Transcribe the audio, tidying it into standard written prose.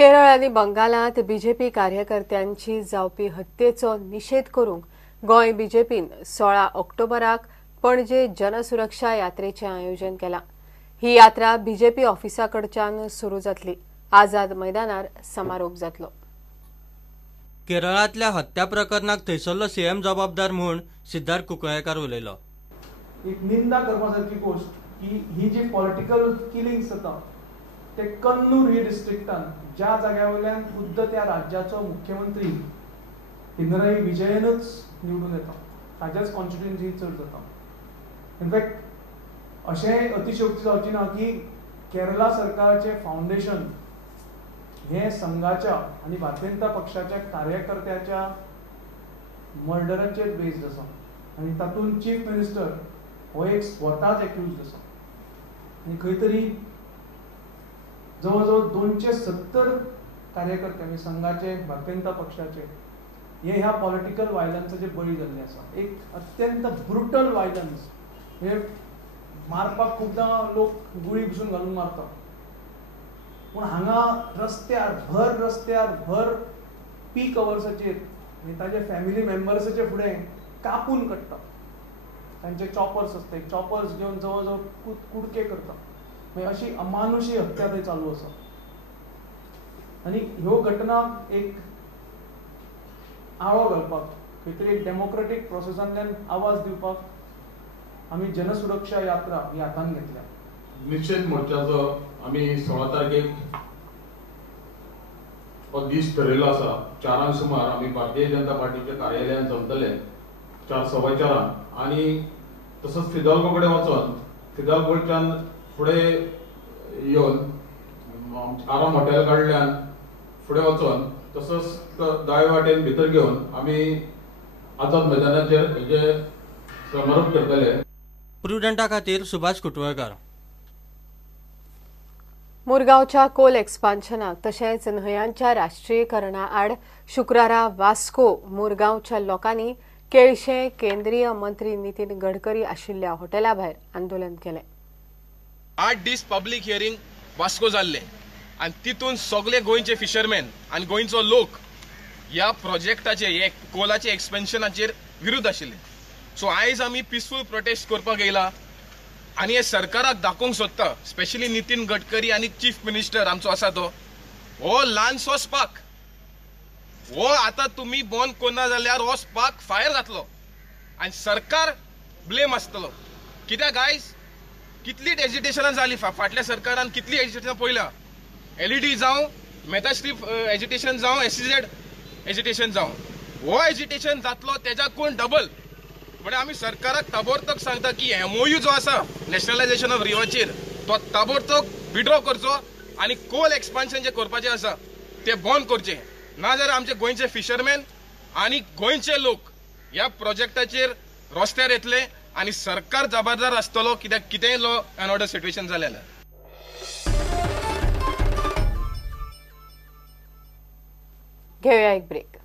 केरळ आणि बंगालात बीजेपी कार्यकर्त्यांची जावपी हत्येचो निषेध करूंक गोंय बीजेपीन 16 ऑक्टोबराक पणजे जनसुरक्षा यात्रेचे आयोजन केला। ही यात्रा बीजेपी ऑफिसाकडच्यान सुरू जातली। आझाद मैदानार समारोप जातलो। केरळातल्या हत्या प्रकरणाक थंयसरलो सीएम जबाबदार म्हणून सिद्धार्थ कुंकळयेकार उलयलो। एक निंदा करपासारकी गोष्ट की ही जी पॉलिटिकल किलिंग्स जाता ते कन्नूर ही डिस्ट्रिक्टान ज्या जाग्यावयल्यान खुद्द त्या राज्याचो मुख्यमंत्री पिनराई विजयनच निवडून येता ताच्याच कॉन्स्टिट्युएन्सी चड जाता। इनफॅक्ट अशें अतिशयोक्ती जावची ना की केरला सरकारचे फाउंडेशन हे संघाच्या आणि भारतीय जनता पक्षाच्या कार्यकर्त्याच्या मर्डराचेर बेस्ड आसा आणि तातूंत चीफ मिनिस्टर हो एक स्वताच एक्यूज्ड आसा आणि खंय तरी जवळ जवळ 270 कार्यकर्ते म्हणजे संघाचे भारतीय जनता पक्षाचे हे ह्या पॉलिटिकल वायलन्साचे बळी जाल्ले आसा। एक अत्यंत ब्रुटल वायलन्स हे मारपाक खुबदां लोक गुळी बसून घालून मारता, पूण हांगा रस्त्यार भर पीक अवर्साचेर आनी ताजे फॅमिली मेंबर्साचे फुडें कापून काडटा। तांचे चॉपर्स आसता, चॉपर्स घेवन जवळ जवळ कुडके करता। अशी अमानुशी हत्या थंय चालू आसा आनी ह्यो घटना एक आळो घालपाक खंय तरी एक डेमोक्रेटीक प्रोसेसांतल्यान आवाज दिवपाक आमी जनसुरक्षा यात्रा ही हातान घेतल्या। निषेध मोर्चाचो आमी 16 तारखेक हो दीस ठरयलो आसा। 4 सुमार आमी भारतीय जनता पार्टीच्या कार्यालयान जमतले 4:15 आनी तसोच फिदाल्गो कडेन वचोन फिदाल्गोच्यान फुडें येवन आराम हॉटेल कडल्यान फुडें वचोन तसोच दावे वाटेन भितर घेवन आमी आझाद मैदानाचेर हेजे समारोप करतले। प्रुडंटा खातीर सुभाष कुटवळकार। मुरगांवच्या कोल एक्सपान्शनाक तशेंच न्हंयांच्या राष्ट्रीयकरणा आड शुक्रारा वास्को मुरगांवच्या लोकांनी केळशे केंद्रीय मंत्री नितीन गडकरी आशिल्ल्या हॉटेला भायर आंदोलन केलें। 8 दीस पब्लीक हियरिंग वास्को जाल्ले आनी तितून सगळे गोंयचे फिशरमॅन आनी गोंयचो लोक ह्या प्रोजेक्टाचे हे कोलाचे एक्सपेन्शनाचेर विरुद्ध आशिल्ले। सो आयज आमी पिसफूल प्रोटेस्ट करपाक येयला आनी हे सरकाराक दाखोवंक सोदता, स्पेशली नितीन गडकरी आनी चीफ मिनिस्टर आमचो आसा तो, हो ल्हानसो स्पार्क हो आतां तुमी बंद करना जाल्यार हो स्पार्क फायर जातलो आनी सरकार ब्लेम आसतलो। कित्याक आयज कितली एजिटेशनां जाली फाटल्या सरकारान, कितली एजिटेशनां पळयल्या, एलईडी जावं मेटास्ट्रीप एजिटेशन जावं एसईझेड एजिटेशन जावं, हो एजिटेशन जातलो तेज्याकून डबल। म्हणजे आमी सरकाराक ताबडतोब सांगता की एमओयू जो आसा नॅशनलायजेशन ऑफ रिवाचेर तो ताबडतोब विड्रॉ करचो आनी कोल एक्सपान्शन जे करपाचें आसा ते बंद करचें, नाजाल्यार आमचे गोंयचे फिशरमॅन आनी गोंयचे लोक ह्या प्रोजेक्टाचेर रस्त्यार येतले आनी सरकार जबाबदार आसतलो कित्याक कितेंय लॉ एंड ऑर्डर सिट्युएशन जालें जाल्यार। घेऊया एक ब्रेक।